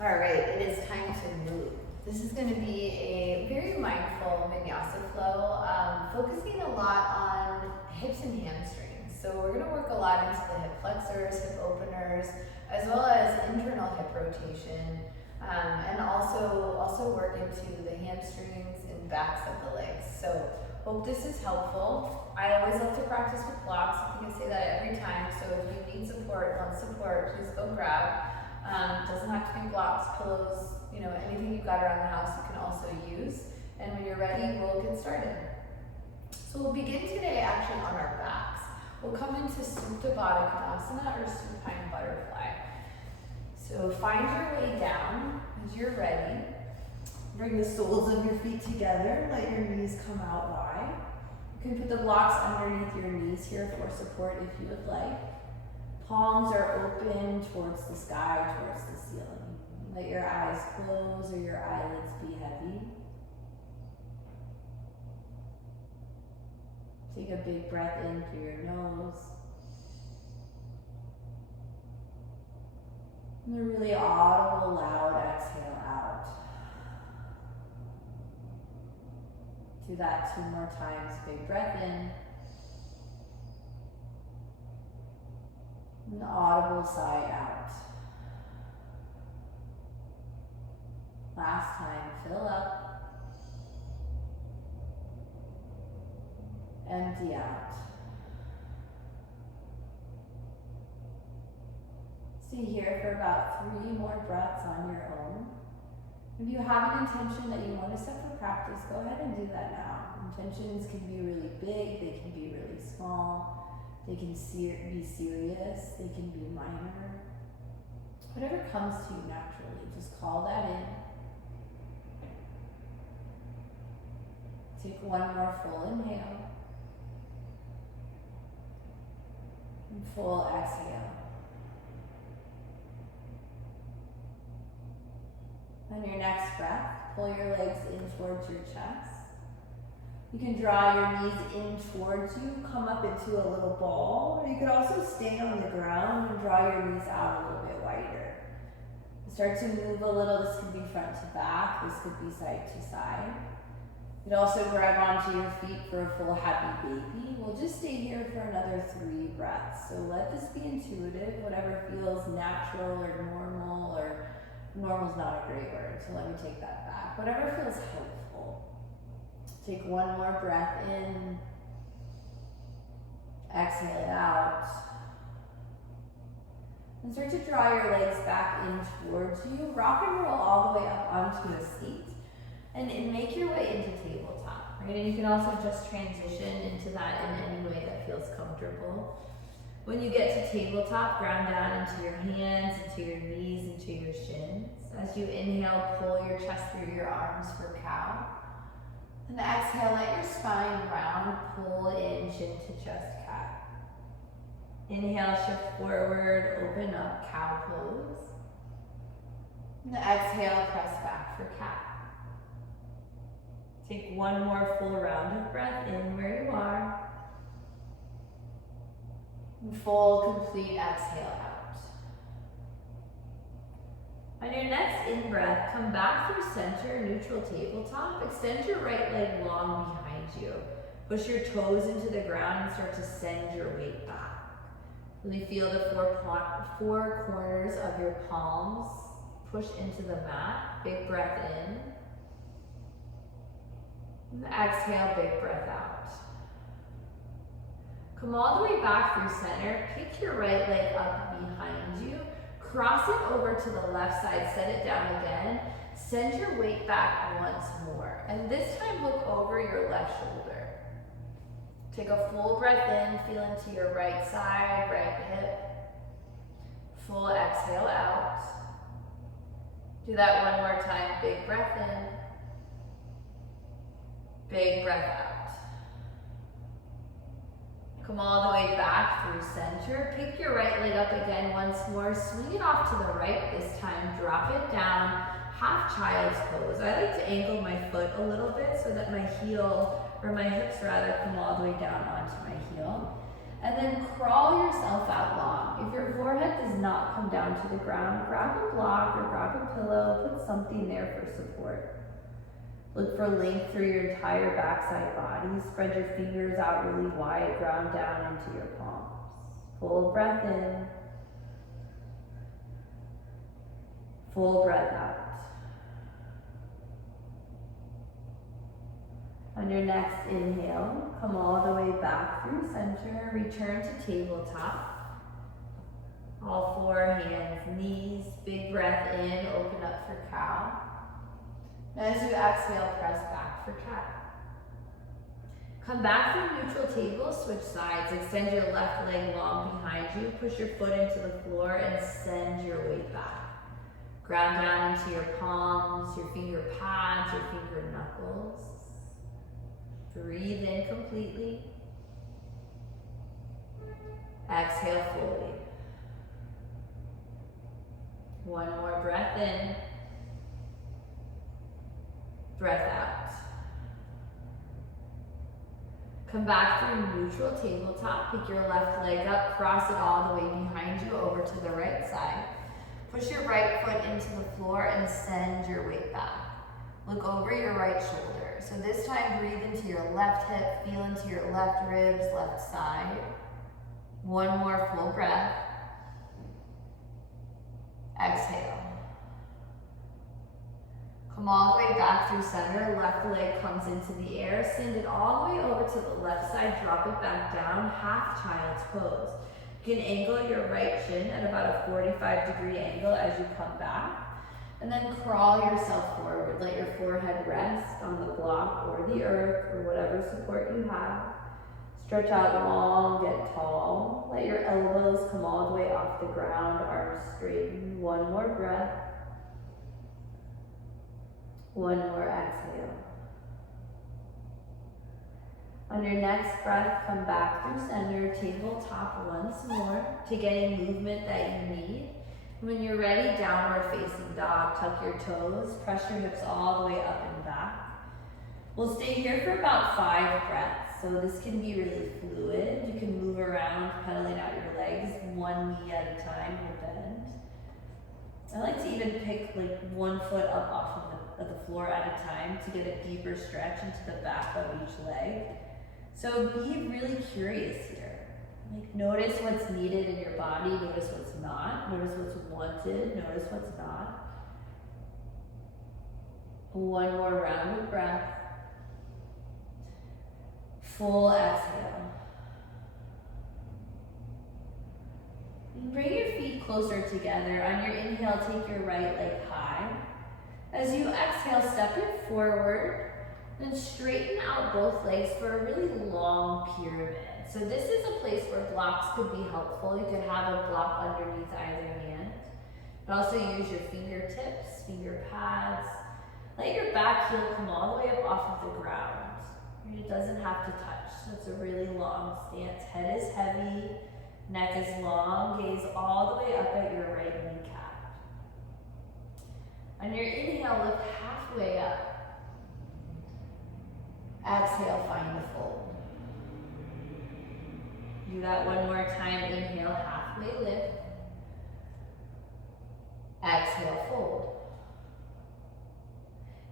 All right, it is time to move. This is going to be a very mindful vinyasa flow, focusing a lot on hips and hamstrings. So we're going to work a lot into the hip flexors, hip openers, as well as internal hip rotation, and also work into the hamstrings and backs of the legs. So hope this is helpful. I always love to practice with blocks. I think I say that every time. So if you need support, want support, please go grab. Doesn't have to be blocks, pillows, anything you've got around the house you can also use. And when you're ready, we'll get started. So we'll begin today actually on our backs. We'll come into Supta Baddha Konasana or supine butterfly. So find your way down as you're ready. Bring the soles of your feet together, let your knees come out wide. You can put the blocks underneath your knees here for support if you would like. Palms are open towards the sky, towards the ceiling. Let your eyes close or your eyelids be heavy. Take a big breath in through your nose. And a really audible, loud exhale out. Do that 2 more times. Big breath in. An audible sigh out. Last time, fill up. Empty out. Stay here for about 3 more breaths on your own. If you have an intention that you want to set for practice, go ahead and do that now. Intentions can be really big, they can be really small. They can be serious, they can be minor. Whatever comes to you naturally, just call that in. Take 1 more full inhale. And full exhale. On your next breath, pull your legs in towards your chest. You can draw your knees in towards you, come up into a little ball, or you could also stay on the ground and draw your knees out a little bit wider. Start to move a little. This could be front to back, this could be side to side. You could also grab onto your feet for a full happy baby. We'll just stay here for another 3 breaths. So let this be intuitive, whatever feels natural or normal's not a great word, so let me take that back. Whatever feels helpful. Take 1 more breath in, exhale it out, and start to draw your legs back in towards you. Rock and roll all the way up onto a seat, and make your way into tabletop, right? And you can also just transition into that in any way that feels comfortable. When you get to tabletop, ground down into your hands, into your knees, into your shins. As you inhale, pull your chest through your arms for cow. And exhale, let your spine round, pull in, chin to chest, cat. Inhale, shift forward, open up, cow pose. And exhale, press back for cat. Take 1 more full round of breath in where you are. And full, complete exhale out. On your next in-breath, come back through center, neutral tabletop. Extend your right leg long behind you. Push your toes into the ground and start to send your weight back. Really feel the 4 corners of your palms push into the mat. Big breath in. And exhale, big breath out. Come all the way back through center. Pick your right leg up behind you. Cross it over to the left side, set it down again. Send your weight back once more. And this time look over your left shoulder. Take a full breath in, feel into your right side, right hip. Full exhale out. Do that 1 more time, big breath in. Big breath out. Come all the way back through center. Pick your right leg up again once more. Swing it off to the right this time. Drop it down. Half child's pose. I like to angle my foot a little bit so that my heel, or my hips rather, come all the way down onto my heel. And then crawl yourself out long. If your forehead does not come down to the ground, grab a block or grab a pillow, put something there for support. Look for length through your entire backside body. Spread your fingers out really wide, ground down into your palms. Full breath in. Full breath out. On your next inhale, come all the way back through center, return to tabletop. All four hands, knees, big breath in, open up for cow. And as you exhale, press back for cat. Come back through neutral table, switch sides. Extend your left leg long behind you, push your foot into the floor and send your weight back. Ground down into your palms, your finger pads, your finger knuckles. Breathe in completely. Exhale fully. One more breath in. Breath out. Come back through neutral tabletop. Pick your left leg up, cross it all the way behind you over to the right side. Push your right foot into the floor and send your weight back. Look over your right shoulder. So this time breathe into your left hip, feel into your left ribs, left side. One more full breath. Exhale. Come all the way back through center. Left leg comes into the air. Send it all the way over to the left side. Drop it back down. Half child's pose. You can angle your right shin at about a 45-degree angle as you come back. And then crawl yourself forward. Let your forehead rest on the block or the earth or whatever support you have. Stretch out long, get tall. Let your elbows come all the way off the ground, arms straighten. One more breath. One more exhale. On your next breath, come back through center, tabletop once more to get any movement that you need. When you're ready, downward facing dog, tuck your toes, press your hips all the way up and back. We'll stay here for about 5 breaths. So this can be really fluid. You can move around, pedaling out your legs, one knee at a time, or bend. I like to even pick like one foot up off of the floor at a time to get a deeper stretch into the back of each leg. So be really curious here. Like notice what's needed in your body, notice what's not, notice what's wanted, notice what's not. One more round of breath. Full exhale. And bring your feet closer together. On your inhale, take your right leg high. As you exhale, step it forward and straighten out both legs for a really long pyramid. So this is a place where blocks could be helpful. You could have a block underneath either hand. But also use your fingertips, finger pads. Let your back heel come all the way up off of the ground. It doesn't have to touch. So it's a really long stance. Head is heavy, neck is long, gaze all the way up at your right kneecap. On your inhale, lift halfway up. Exhale, find the fold. Do that one more time. Inhale, halfway lift. Exhale, fold.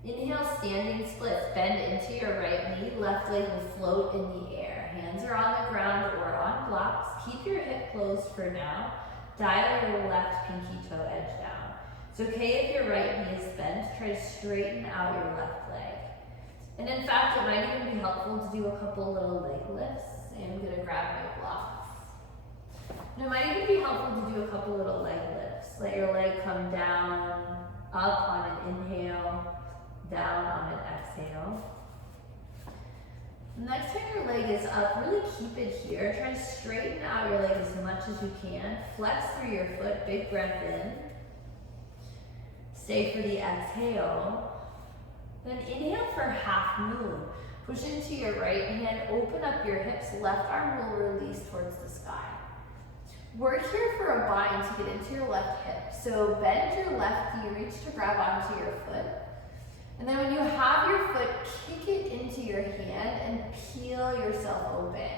Inhale, standing splits. Bend into your right knee. Left leg will float in the air. Hands are on the ground or on blocks. Keep your hip closed for now. Dial your left pinky toe edge down. It's okay if your right knee is bent. Try to straighten out your left leg. And in fact, it might even be helpful to do a couple little leg lifts. I'm gonna grab my blocks. And it might even be helpful to do a couple little leg lifts. Let your leg come down, up on an inhale, down on an exhale. Next time your leg is up, really keep it here. Try to straighten out your leg as much as you can. Flex through your foot, big breath in. Stay for the exhale. Then inhale for half moon. Push into your right hand, open up your hips, left arm will release towards the sky. Work here for a bind to get into your left hip. So bend your left knee, reach to grab onto your foot. And then when you have your foot, kick it into your hand and peel yourself open.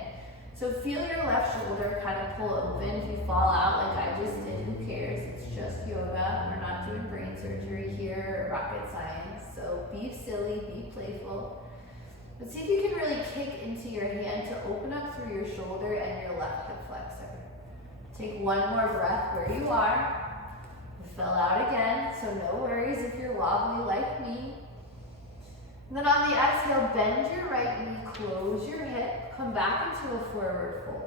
So feel your left shoulder kind of pull open. If you fall out like I just did, who cares? It's just yoga. We're not doing brain surgery here or rocket science. So be silly, be playful. But see if you can really kick into your hand to open up through your shoulder and your left hip flexor. Take one more breath where you are. You fell out again, so no worries if you're wobbly like me. And then on the exhale, bend your right knee, close your hip, come back into a forward fold.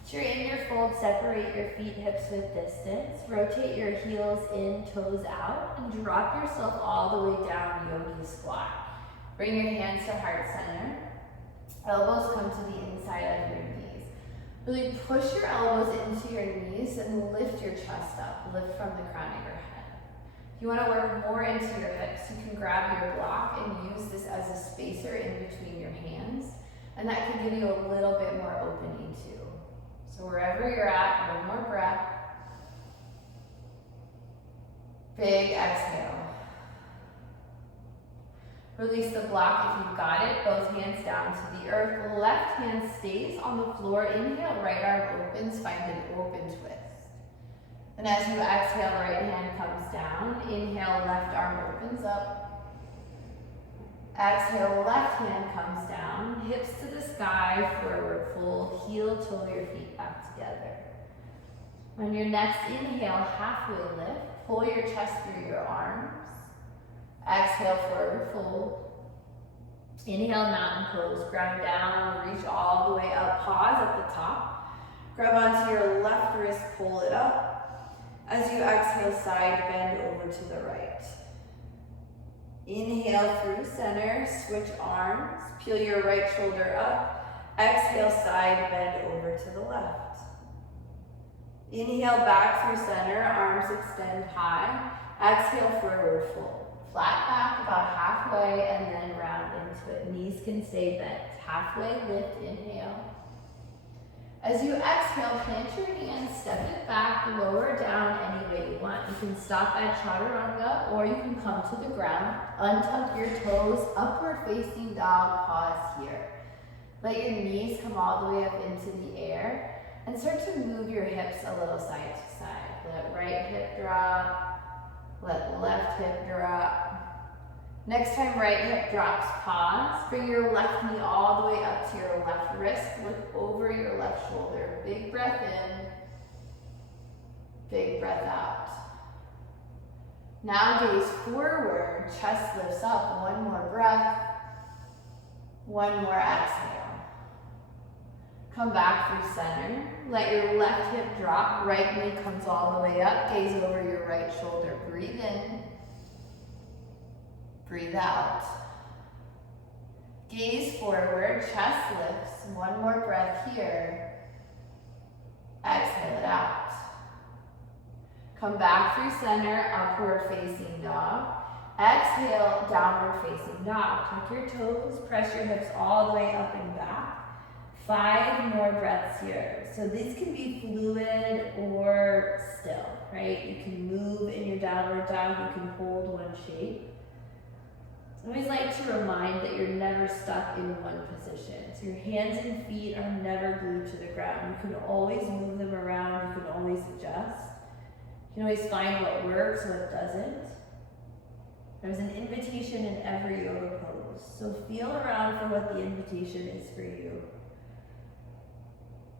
Once you're in your fold, separate your feet, hips with distance. Rotate your heels in, toes out, and drop yourself all the way down, yogi squat. Bring your hands to heart center. Elbows come to the inside of your knees. Really push your elbows into your knees and lift your chest up. Lift from the crown of your head. If you want to work more into your hips, you can grab your block and use this as a spacer in between your hands. And that can give you a little bit more opening too. So wherever you're at, one more breath. Big exhale. Release the block if you've got it, both hands down to the earth. Left hand stays on the floor. Inhale, right arm opens, find an open twist. And as you exhale, right hand comes down. Inhale, left arm opens up. Exhale, left hand comes down. Hips to the sky, forward fold. Heel, toe your feet back together. On your next inhale, halfway lift. Pull your chest through your arms. Exhale, forward fold. Inhale, mountain pose. Ground down, reach all the way up. Pause at the top. Grab onto your left wrist, pull it up. As you exhale, side bend over to the right. Inhale through center, switch arms. Peel your right shoulder up. Exhale, side bend over to the left. Inhale back through center, arms extend high. Exhale, forward fold. Flat back about halfway and then round into it. Knees can stay bent. Halfway lift, inhale. As you exhale, plant your hands, step it back, lower down any way you want. You can stop at chaturanga or you can come to the ground. Untuck your toes, upward facing dog, pause here. Let your knees come all the way up into the air and start to move your hips a little side to side. Let right hip drop, let left hip drop. Next time right hip drops, pause. Bring your left knee all the way up to your left wrist. Look over your left shoulder. Big breath in. Big breath out. Now gaze forward. Chest lifts up. One more breath. One more exhale. Come back through center. Let your left hip drop. Right knee comes all the way up. Gaze over your right shoulder. Breathe in. Breathe out. Gaze forward, chest lifts. One more breath here. Exhale it out. Come back through center, upward facing dog. Exhale, downward facing dog. Tuck your toes, press your hips all the way up and back. 5 more breaths here. So these can be fluid or still, right? You can move in your downward dog, you can hold one shape. I always like to remind that you're never stuck in one position. So your hands and feet are never glued to the ground. You can always move them around. You can always adjust. You can always find what works, what doesn't. There's an invitation in every yoga pose. So feel around for what the invitation is for you.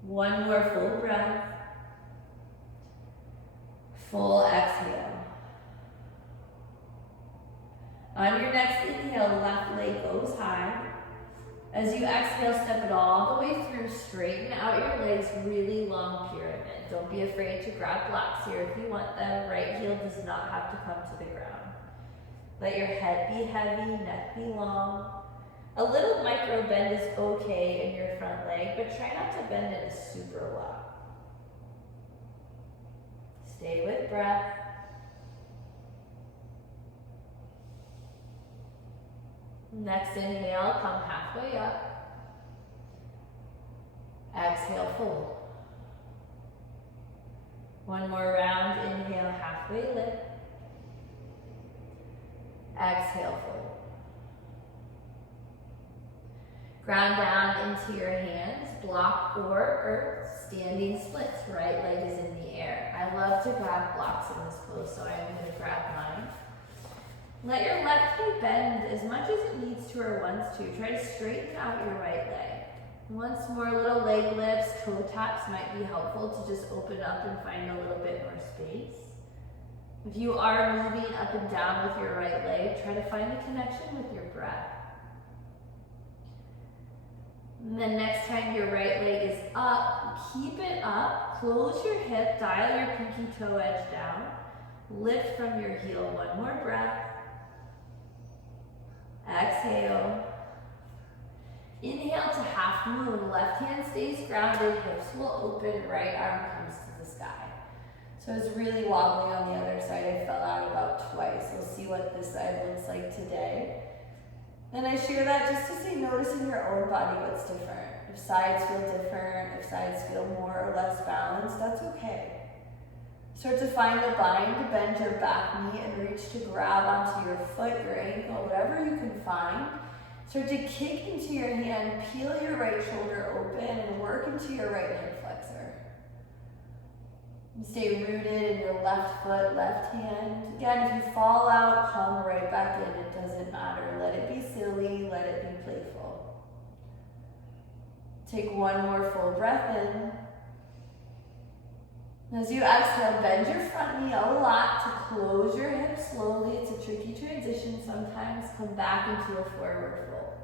One more full breath. Full exhale. On your next inhale, left leg goes high. As you exhale, step it all the way through. Straighten out your legs, really long pyramid. Don't be afraid to grab blocks here if you want them. Right heel does not have to come to the ground. Let your head be heavy, neck be long. A little micro bend is okay in your front leg, but try not to bend it super lot. Stay with breath. Next inhale, come halfway up. Exhale, fold. One more round, inhale, halfway lift. Exhale, fold. Ground down into your hands, block or earth, standing splits. Right leg is in the air. I love to grab blocks in this pose, so I'm going to grab mine. Let your left knee bend as much as it needs to or wants to. Try to straighten out your right leg. Once more, little leg lifts, toe taps might be helpful to just open up and find a little bit more space. If you are moving up and down with your right leg, try to find a connection with your breath. And then next time your right leg is up, keep it up, close your hip, dial your pinky toe edge down, lift from your heel. One more breath. Exhale. Inhale to half moon. Left hand stays grounded, hips will open, right arm comes to the sky. So it's really wobbly on the other side. I fell out about twice. We'll see what this side looks like today. And I share that just to say, notice in your own body what's different. If sides feel different, if sides feel more or less balanced, that's okay. Start to find a bind to bend your back knee and reach to grab onto your foot, your ankle, whatever you can find. Start to kick into your hand, peel your right shoulder open and work into your right hip flexor. Stay rooted in your left foot, left hand. Again, if you fall out, come right back in. It doesn't matter. Let it be silly, let it be playful. Take one more full breath in. As you exhale, bend your front knee a lot to close your hips slowly. It's a tricky transition sometimes. Come back into a forward fold.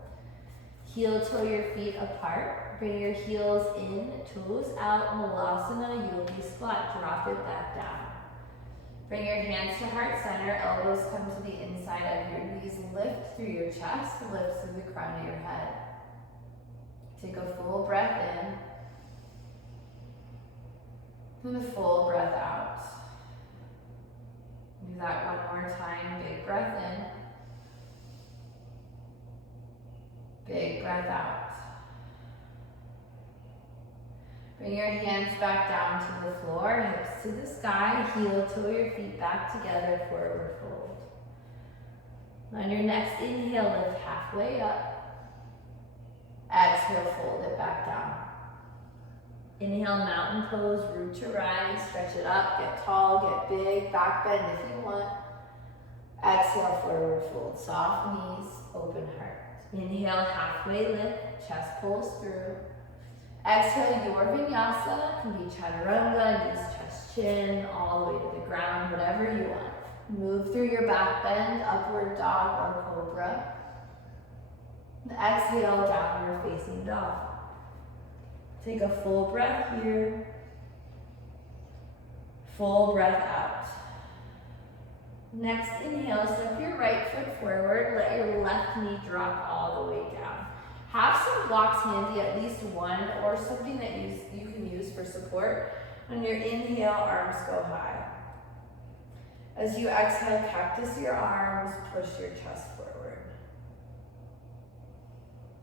Heel toe your feet apart. Bring your heels in, toes out, Malasana, yogi squat. Drop it back down. Bring your hands to heart center. Elbows come to the inside of your knees. Lift through your chest, lift through the crown of your head. Take a full breath in. And a full breath out. Do that one more time. Big breath in. Big breath out. Bring your hands back down to the floor, hips to the sky, heel toe your feet back together, forward fold. On your next inhale, lift halfway up. Exhale, fold it back down. Inhale, mountain pose, root to rise, stretch it up, get tall, get big, back bend if you want. Exhale, forward fold, soft knees, open heart. Inhale, halfway lift, chest pulls through. Exhale, your vinyasa, can be chaturanga, knees, chest, chin, all the way to the ground, whatever you want. Move through your back bend, upward dog or cobra. And exhale, downward facing dog. Take a full breath here. Full breath out. Next inhale, step your right foot forward, let your left knee drop all the way down. Have some blocks handy, at least one, or something that you can use for support. On your inhale, arms go high. As you exhale, cactus your arms, push your chest forward.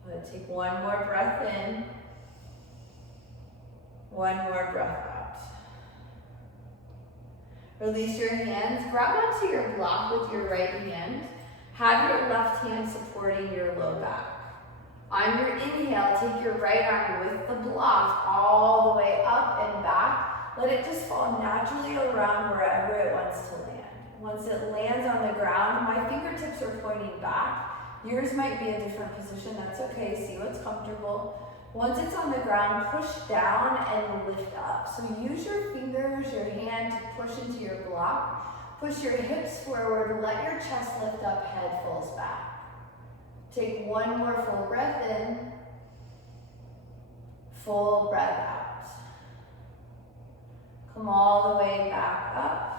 I'm going to take one more breath in. One more breath out. Release your hands, grab onto your block with your right hand. Have your left hand supporting your low back. On your inhale, take your right arm with the block all the way up and back. Let it just fall naturally around wherever it wants to land. Once it lands on the ground, my fingertips are pointing back. Yours might be a different position, that's okay, see what's comfortable. Once it's on the ground, push down and lift up. So use your fingers, your hand to push into your block. Push your hips forward, let your chest lift up, head falls back. Take one more full breath in. Full breath out. Come all the way back up.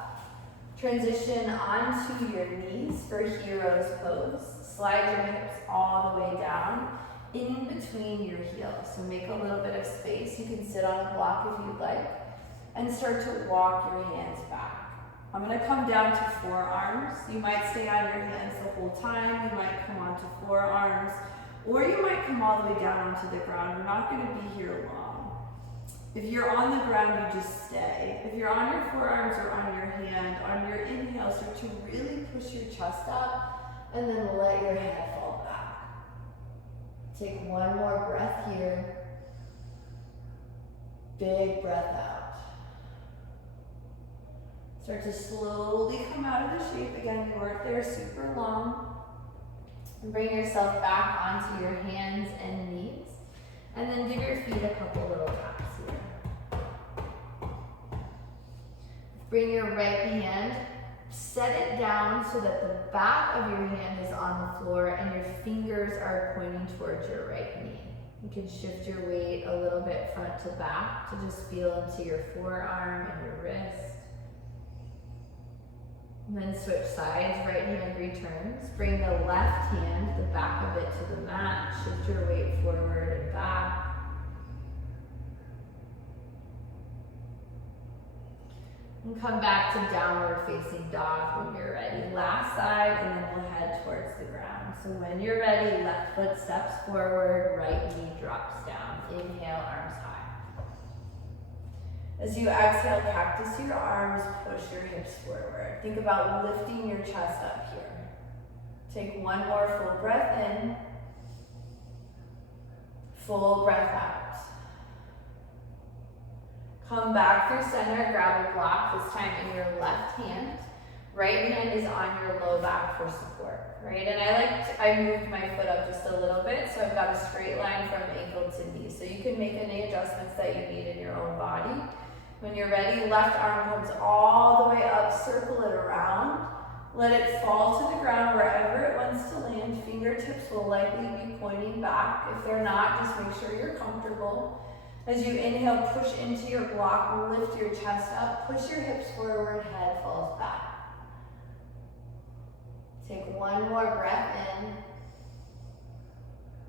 Transition onto your knees for hero's pose. Slide your hips all the way down, in between your heels. So make a little bit of space. You can sit on a block if you'd like, and start to walk your hands back. I'm gonna come down to forearms. You might stay on your hands the whole time. You might come onto forearms, or you might come all the way down onto the ground. We're not gonna be here long. If you're on the ground, you just stay. If you're on your forearms or on your hand, on your inhale, start to really push your chest up, and then let your head fall back. Take one more breath here. Big breath out. Start to slowly come out of the shape. Again, you weren't there super long. And bring yourself back onto your hands and knees. And then give your feet a couple little taps here. Bring your right hand, set it down so that the back of your hand is on the floor and your fingers are pointing towards your right knee. You can shift your weight a little bit front to back to just feel into your forearm and your wrist. And then switch sides, right hand returns. Bring the left hand, the back of it to the mat. Shift your weight forward and back. And come back to downward facing dog when you're ready. Last side, and then we'll head towards the ground. So when you're ready, left foot steps forward, right knee drops down. Inhale, arms high. As you exhale, cactus your arms, push your hips forward. Think about lifting your chest up here. Take one more full breath in. Full breath out. Come back through center, grab a block, this time in your left hand. Right hand is on your low back for support, right? And I moved my foot up just a little bit, so I've got a straight line from ankle to knee. So you can make any adjustments that you need in your own body. When you're ready, left arm comes all the way up, circle it around. Let it fall to the ground wherever it wants to land. Fingertips will likely be pointing back. If they're not, just make sure you're comfortable. As you inhale, push into your block, lift your chest up, push your hips forward, head falls back. Take one more breath in,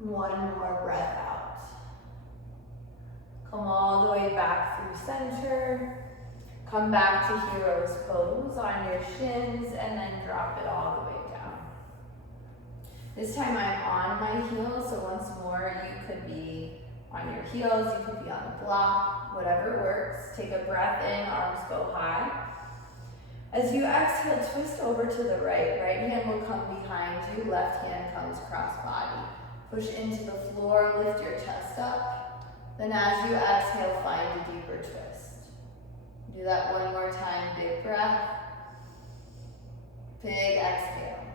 one more breath out. Come all the way back through center. Come back to hero's pose on your shins and then drop it all the way down. This time I'm on my heels, so once more you could be on your heels, you could be on the block, whatever works. Take a breath in, arms go high. As you exhale, twist over to the right. Right hand will come behind you, left hand comes cross body. Push into the floor, lift your chest up. Then as you exhale, find a deeper twist. Do that one more time, big breath. Big exhale.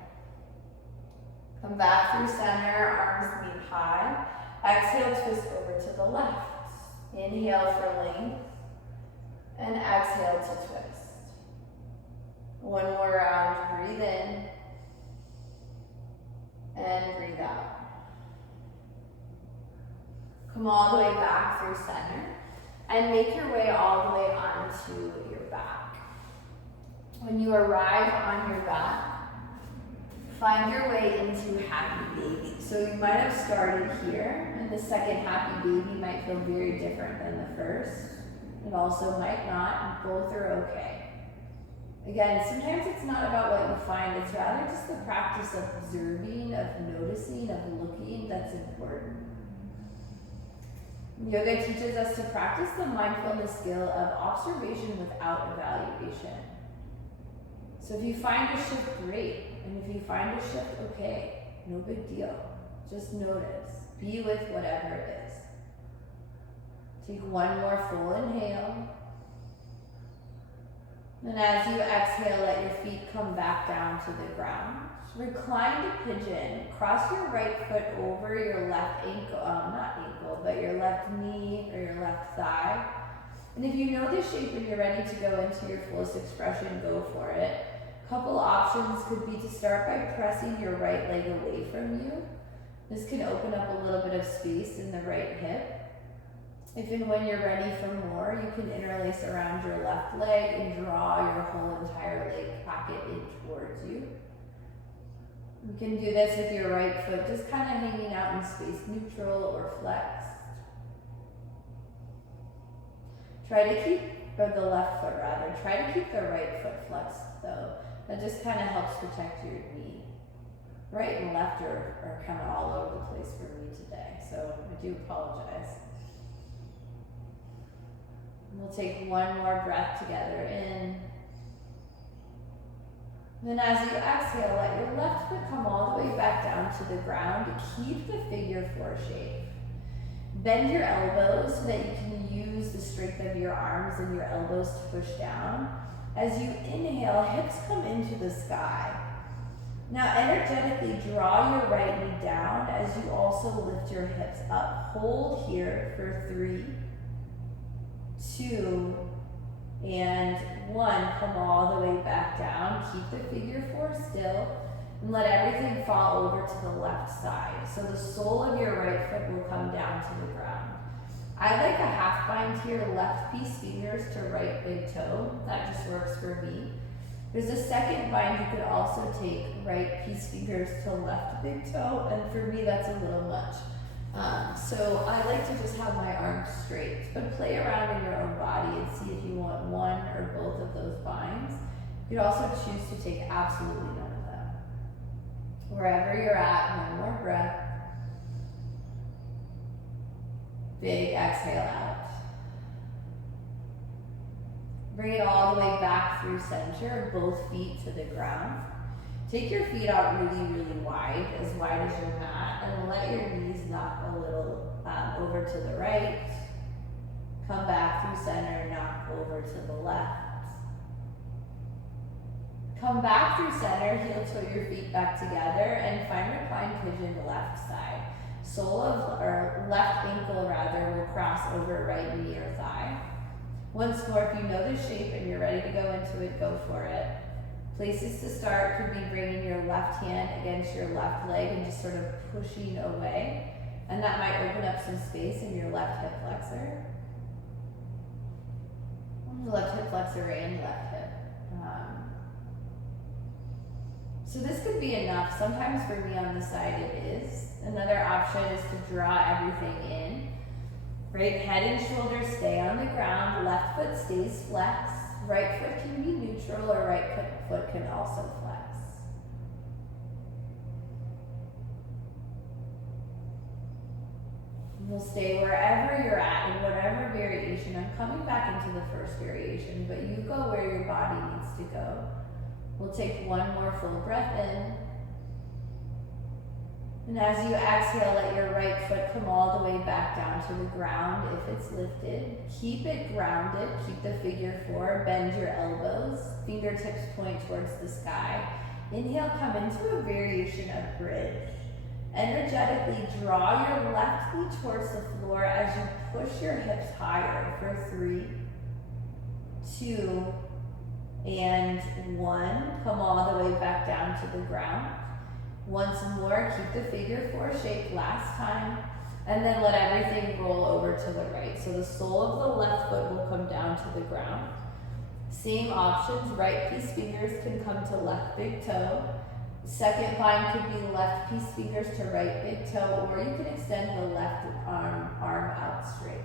Come back through center, arms meet high. Exhale, twist over to the left. Inhale for length. And exhale to twist. One more round, breathe in. And breathe out. Come all the way back through center. And make your way all the way onto your back. When you arrive on your back, find your way into happy baby. So you might have started here, and the second happy baby might feel very different than the first. It also might not, and both are okay. Again, sometimes it's not about what you find, it's rather just the practice of observing, of noticing, of looking that's important. Yoga teaches us to practice the mindfulness skill of observation without evaluation. So if you find a shift, great. And if you find a shift, okay. No big deal. Just notice. Be with whatever it is. Take one more full inhale. And as you exhale, let your feet come back down to the ground. Recline to pigeon. Cross your right foot over your left ankle, not ankle, but your left knee or your left thigh. And if you know this shape and you're ready to go into your fullest expression, go for it. Couple options could be to start by pressing your right leg away from you. This can open up a little bit of space in the right hip. If and when you're ready for more, you can interlace around your left leg and draw your whole entire leg pocket in towards you. You can do this with your right foot just kind of hanging out in space neutral or flexed. Or the left foot rather. Try to keep the right foot flexed though. That just kind of helps protect your knee. Right and left are kind of all over the place for me today, so I do apologize. We'll take one more breath together in. Then as you exhale, let your left foot come all the way back down to the ground. Keep the figure 4 shape. Bend your elbows so that you can use the strength of your arms and your elbows to push down. As you inhale, hips come into the sky. Now energetically draw your right knee down as you also lift your hips up. Hold here for 3, 2, and 1. Come all the way back down. Keep the figure 4 still. And let everything fall over to the left side. So the sole of your right foot will come down to the ground. I like a half bind here, left piece fingers to right big toe. That just works for me. There's a second bind you could also take, right piece fingers to left big toe, and for me that's a little much. So I like to just have my arms straight, but play around in your own body and see if you want one or both of those binds. You could also choose to take absolutely none of them. Wherever you're at, one more breath. Big exhale out. Bring it all the way back through center, both feet to the ground. Take your feet out really, really wide as your mat, and let your knees knock a little over to the right. Come back through center, knock over to the left. Come back through center, heel toe your feet back together, and find reclined pigeon left side. Sole of, or left ankle rather, will cross over right knee or thigh. Once more, if you know the shape and you're ready to go into it, go for it. Places to start could be bringing your left hand against your left leg and just sort of pushing away. And that might open up some space in your left hip flexor. Left hip flexor and left hip. So this could be enough. Sometimes for me on this side it is. Another option is to draw everything in. Right head and shoulders stay on the ground. Left foot stays flexed. Right foot can be neutral, or right foot can also flex. We'll stay wherever you're at in whatever variation. I'm coming back into the first variation, but you go where your body needs to go. We'll take one more full breath in. And as you exhale, let your right foot come all the way back down to the ground if it's lifted. Keep it grounded, keep the figure 4, bend your elbows, fingertips point towards the sky. Inhale, come into a variation of bridge. Energetically draw your left knee towards the floor as you push your hips higher for 3, 2, and 1. Come all the way back down to the ground. Once more, keep the figure 4 shape last time, and then let everything roll over to the right. So the sole of the left foot will come down to the ground. Same options, right piece fingers can come to left big toe. Second bind could be left piece fingers to right big toe, or you can extend the left arm out straight.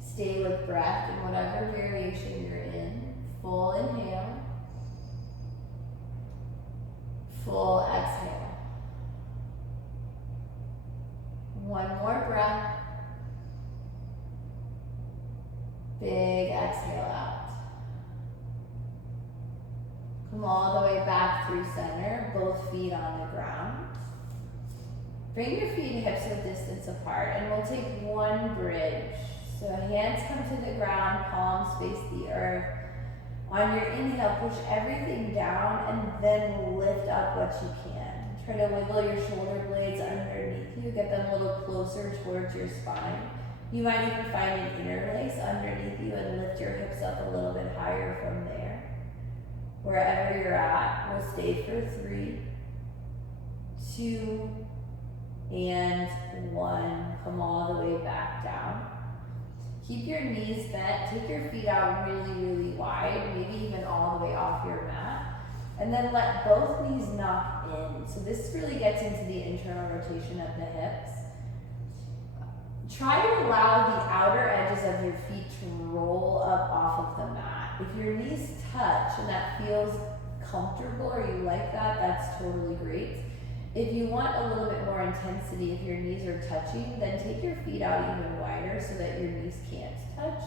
Stay with breath in whatever variation you're in. Full inhale. Full exhale. One more breath. Big exhale out. Come all the way back through center, both feet on the ground. Bring your feet and hips a distance apart, and we'll take one bridge. So hands come to the ground, palms face the earth. On your inhale, push everything down and then lift up what you can. Try to wiggle your shoulder blades underneath you, get them a little closer towards your spine. You might even find an interlace underneath you and lift your hips up a little bit higher from there. Wherever you're at, we'll stay for 3, 2, and 1. Come all the way back down. Keep your knees bent, take your feet out really, really wide, maybe even all the way off your mat. And then let both knees knock in. So this really gets into the internal rotation of the hips. Try to allow the outer edges of your feet to roll up off of the mat. If your knees touch and that feels comfortable or you like that, that's totally great. If you want a little bit more intensity, if your knees are touching, then take your feet out even wider so that your knees can't touch.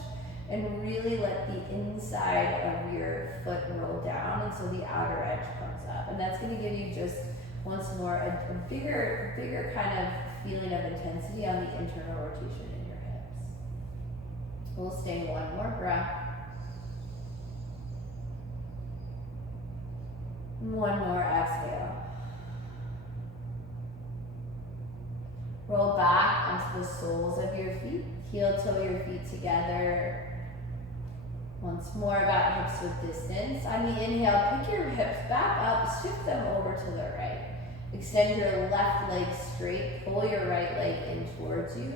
and really let the inside of your foot roll down, and so the outer edge comes up. And that's going to give you just once more a bigger kind of feeling of intensity on the internal rotation in your hips. We'll stay one more breath. One more exhale. Roll back onto the soles of your feet. Heel toe your feet together. Once more, about hips with distance. On the inhale, pick your hips back up, shift them over to the right. Extend your left leg straight, pull your right leg in towards you.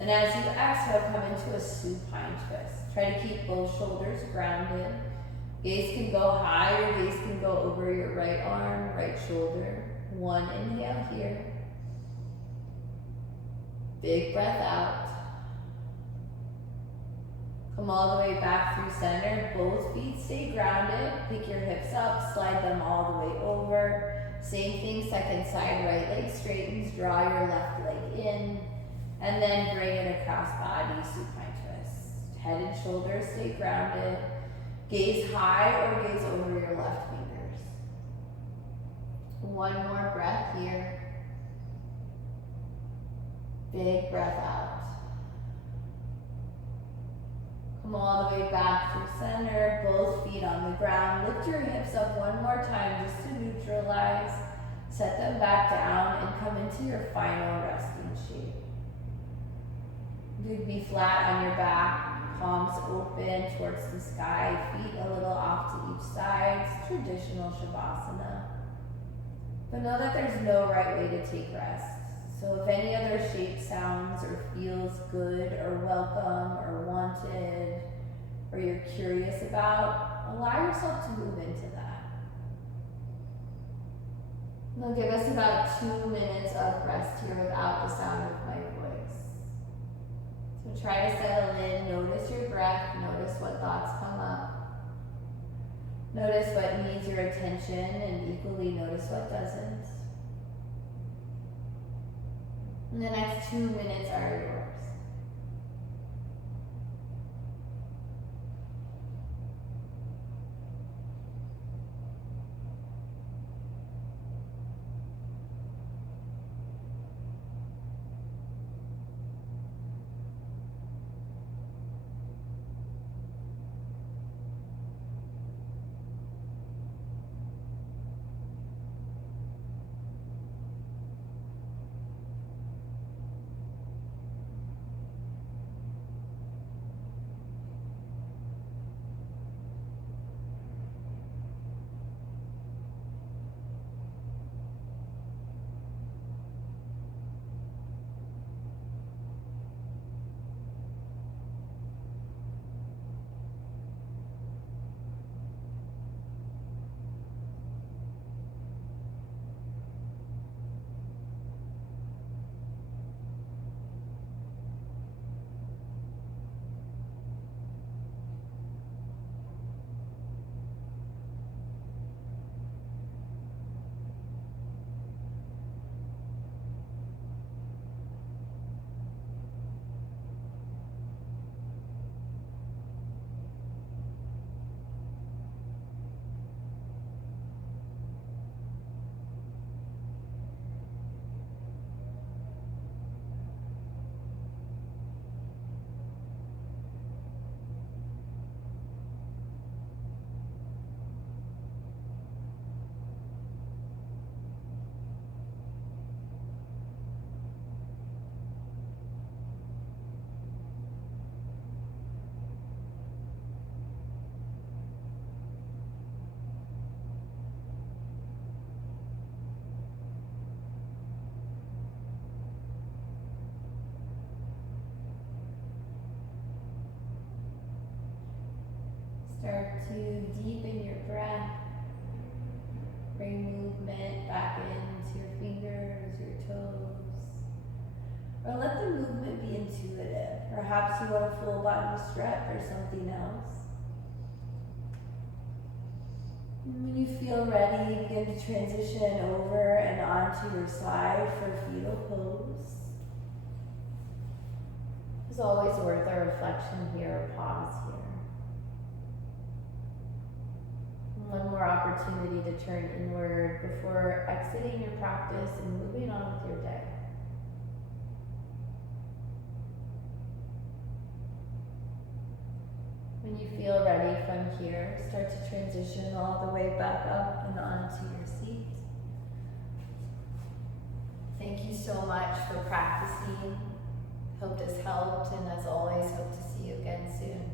And as you exhale, come into a supine twist. Try to keep both shoulders grounded. Gaze can go high, or gaze can go over your right arm, right shoulder. One inhale here. Big breath out. Come all the way back through center. Both feet stay grounded. Pick your hips up, slide them all the way over. Same thing, second side, right leg straightens, draw your left leg in, and then bring it across body, supine twist. Head and shoulders stay grounded. Gaze high or gaze over your left fingers. One more breath here. Big breath out. Come all the way back through center, both feet on the ground. Lift your hips up one more time just to neutralize. Set them back down and come into your final resting shape. You'd be flat on your back, palms open towards the sky, feet a little off to each side. It's traditional Shavasana. But know that there's no right way to take rest. So if any other shape sounds or feels good or welcome or wanted or you're curious about, allow yourself to move into that. They'll give us about 2 minutes of rest here without the sound of my voice. So try to settle in, notice your breath, notice what thoughts come up. Notice what needs your attention and equally notice what doesn't. And the next 2 minutes are yours. Start to deepen your breath. Bring movement back into your fingers, your toes. Or let the movement be intuitive. Perhaps you want a full body stretch or something else. And when you feel ready, begin to transition over and onto your side for fetal pose. It's always worth a reflection here, a pause here. One more opportunity to turn inward before exiting your practice and moving on with your day. When you feel ready from here, start to transition all the way back up and onto your seat. Thank you so much for practicing. Hope this helped, and as always, hope to see you again soon.